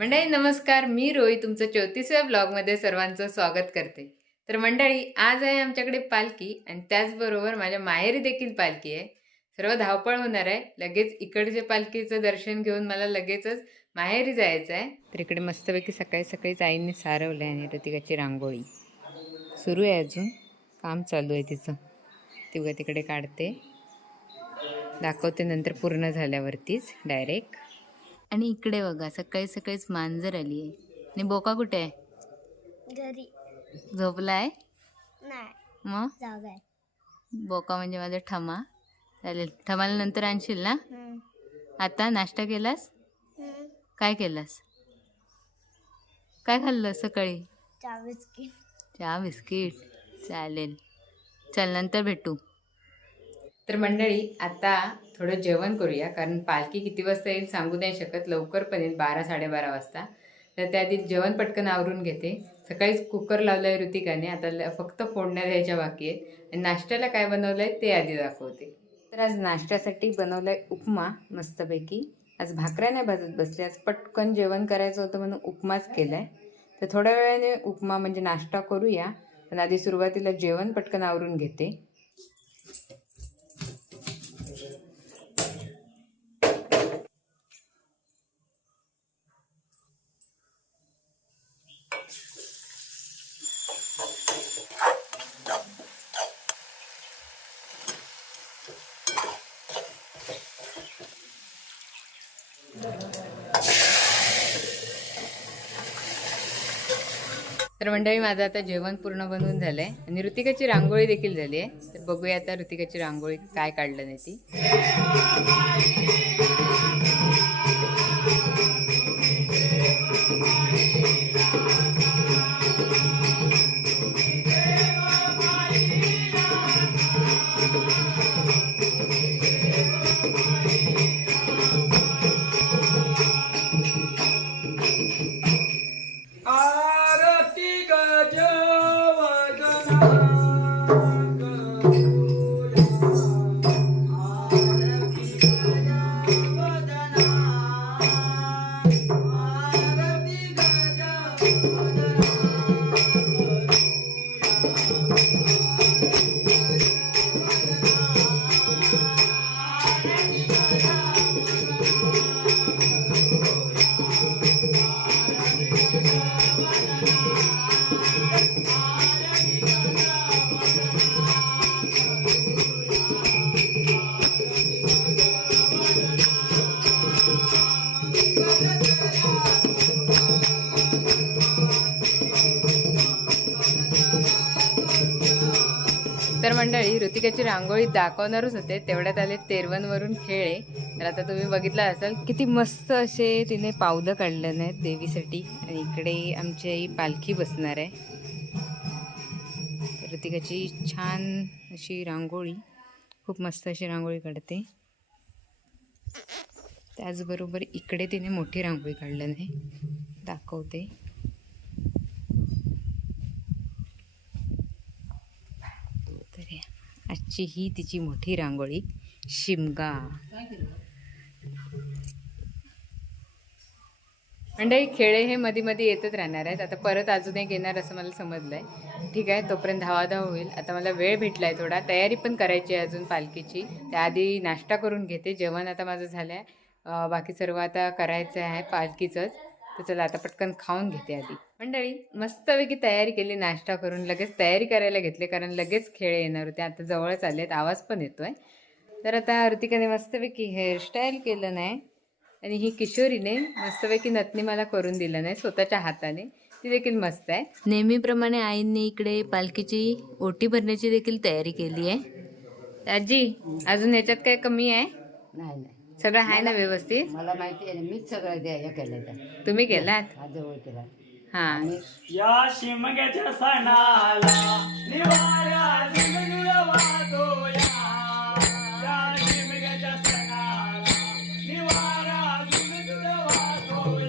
मंडळी नमस्कार, मी रोई तुमचं 34व्या ब्लॉगमध्ये सर्वांचं स्वागत करते. तर मंडळी आज आहे आमच्याकडे पालखी आणि त्याचबरोबर माझ्या माहेरी देखील पालखी आहे. सर्व धावपळ होणार आहे. लगेच इकडचे पालखीचं दर्शन घेऊन मला लगेचच माहेरी जायचं आहे. तर इकडे मस्तपैकी सकाळी सकाळीच आईने सारवलं आहे आणि ऋतिकाची रांगोळी सुरू आहे. अजून काम चालू आहे तिचं. ती बघा तिकडे काढते, दाखवते नंतर पूर्ण झाल्यावरतीच डायरेक्ट. आणि इकडे बघा सकाळी सकाळीच मांजर आली आहे. आणि बोका कुठे आहे? घरी झोपलाय. नाही मग जागा बोका म्हणजे माझा ठमा. चालेल, ठमाला नंतर आणशील ना. आता नाश्ता केलास? काय केलास? काय खाल्लं सकाळी? चहा बिस्किट. चालेल, चल नंतर भेटू. तर मंडळी आता थोडं जेवण करूया, कारण पालखी किती वाजता येईल सांगू नाही शकत. लवकर पण येईल 12-12:30 वाजता. तर त्याआधी जेवण पटकन आवरून घेते. सकाळीच कुकर लावलं आहे ऋतिकाने, आता फक्त फोडण्या द्यायच्या बाकी आहेत. आणि नाश्त्याला काय बनवलं आहे ते आधी दाखवते. तर आज नाश्त्यासाठी बनवलं आहे उपमा मस्तपैकी. आज भाकऱ्या नाही भाजत बसले, आज पटकन जेवण करायचं होतं म्हणून उपमाच केला आहे. तर थोड्या वेळाने उपमा म्हणजे नाश्ता करूया, पण आधी सुरुवातीला जेवण पटकन आवरून घेते. तर मंडळी माझं आता जेवण पूर्ण बनवून झालंय आणि ऋतिकाची रांगोळी देखील झाली आहे. तर बघूया आता ऋतिकाची रांगोळी काय काढलं नाही ती. तर मंडळी ऋतिकाची रांगोळी दाखवणारच होते, तेवढ्यात आले तेरवनवरून खेळे. तर आता तुम्ही बघितला असाल किती मस्त असे तिने पावलं काढलं नाहीत देवीसाठी. आणि इकडे आमची पालखी बसणार आहे. तर ऋतिकाची छान अशी रांगोळी, खूप मस्त अशी रांगोळी काढते. त्याचबरोबर इकडे तिने मोठी रांगोळी काढलं नाही, दाखवते. आजची ही तिची मोठी रांगोळी शिमगा. मंडळी खेळे हे मध्ये मध्ये येतच राहणार आहेत. आता परत अजून एक येणार असं मला समजलंय. ठीक आहे, तोपर्यंत धावाधाव होईल. आता मला वेळ भेटलाय थोडा, तयारी पण करायची आहे अजून पालखीची. त्याआधी नाश्ता करून घेते. जेवण आता माझं झालंय, बाकी सर्व आता करायचं आहे पालखीचंच. तर चला आता पटकन खाऊन घेते. आधी मंडळी मस्तपैकी तयारी केली, नाश्ता करून लगेच तयारी करायला घेतले, कारण लगेच खेळ येणार होते. आता जवळच आलेत, आवाज पण येतोय. तर आता ऋतिकाने मस्तपैकी हेअरस्टाईल केलं नाही आणि ही किशोरीने मस्तपैकी नथनी मला करून दिलं नाही स्वतःच्या हाताने, ती देखील मस्त आहे. नेहमीप्रमाणे आईंनी इकडे पालखीची ओटी भरण्याची देखील तयारी केली आहे. आजी अजून याच्यात काय कमी आहे? नाही, सगळं आहे ना व्यवस्थित? मला माहिती आहे, मीच सगळं द्यायला केलं. तुम्ही गेलात? जवळ केला. हा. या शिमग्याच्या सणाला निवारा झुळझुळ या शिमग्याच्या सणाला निवारा झुळझुळ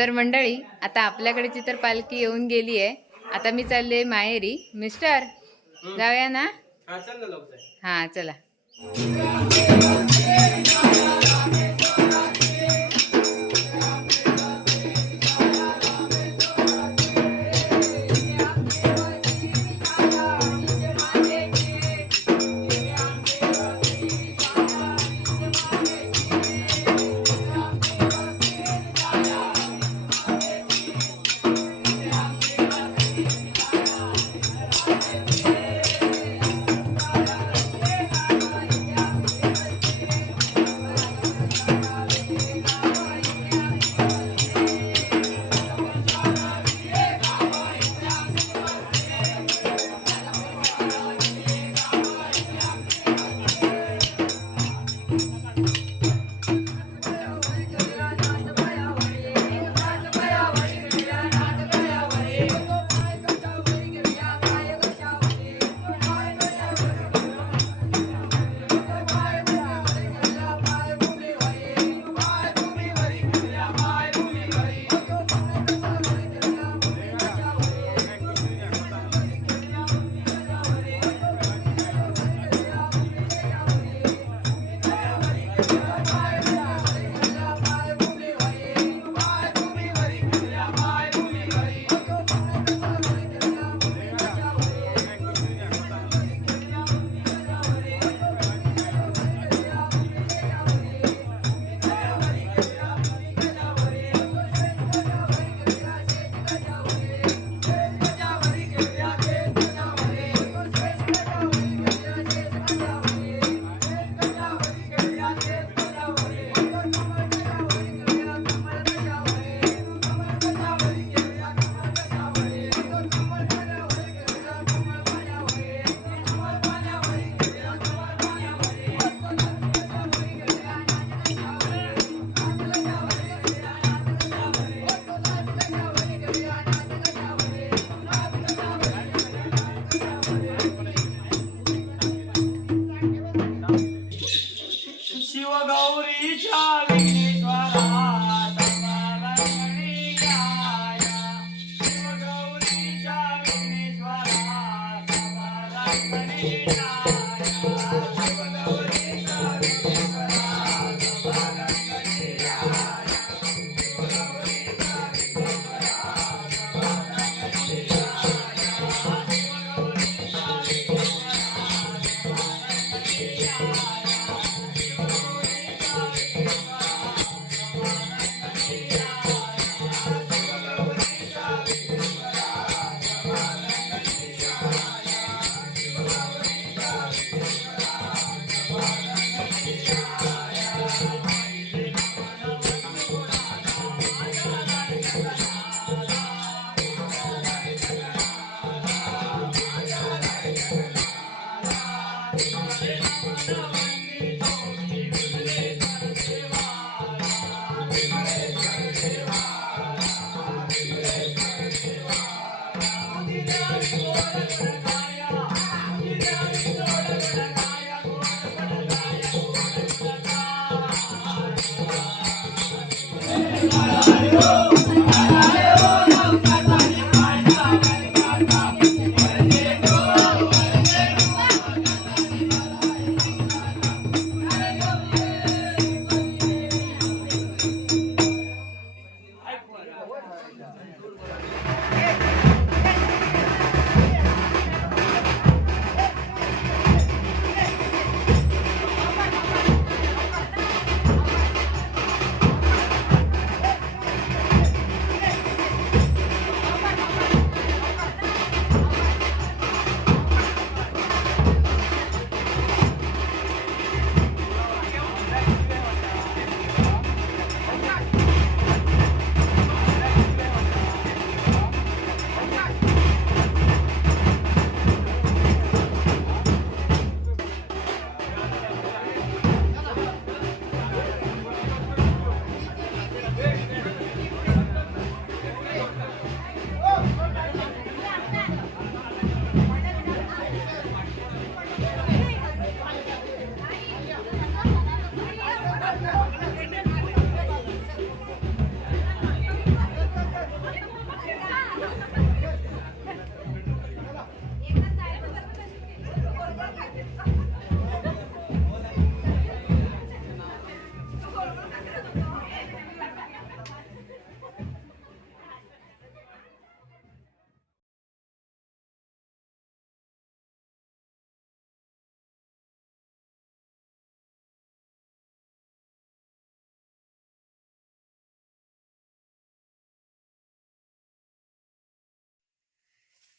तर मंडळी आता आपल्याकडची तर पालखी येऊन गेली आहे. आता मी चालले माहेरी. मिस्टर जाऊया ना? हा चला. शिवगौरीच्या विघ्नेश्वरा समारंगणी गाया. शिवगौरीच्या विघ्नेश्वरा समारंगणी गाया. शिवगौरीच्या विघ्नेश्वरा समारंगणी गाया. शिवगौरीच्या विघ्नेश्वरा समारंगणी गाया. शिवगौरीच्या विघ्नेश्वरा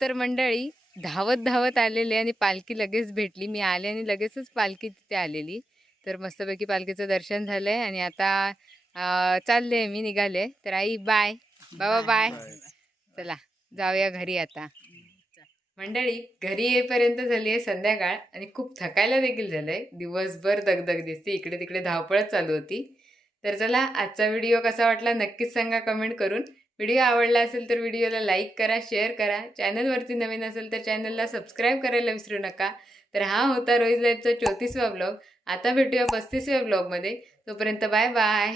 तर मंडळी धावत धावत आलेले आणि पालखी लगेच भेटली. मी आले आणि लगेचच पालखी तिथे आलेली. तर मस्तपैकी पालखीचं दर्शन झालंय आणि आता चालले मी निघाले. तर आई बाय, बाबा बाय. चला जाऊया घरी आता. मंडळी घरी येईपर्यंत झाली आहे संध्याकाळ आणि खूप थकायला देखील झालंय. दिवसभर दगदग दिसते, इकडे तिकडे धावपळच चालू होती. तर चला आजचा व्हिडिओ कसा वाटला नक्कीच सांगा कमेंट करून. व्हिडिओ आवडला असेल तर व्हिडिओला लाईक करा, शेअर करा. चॅनलवरती नवीन असेल तर चॅनलला सबस्क्राईब करायला विसरू नका. तर हा होता रोईज लाईफचा 34वा ब्लॉग. आता भेटूया 35व्या ब्लॉगमध्ये. तोपर्यंत बाय बाय.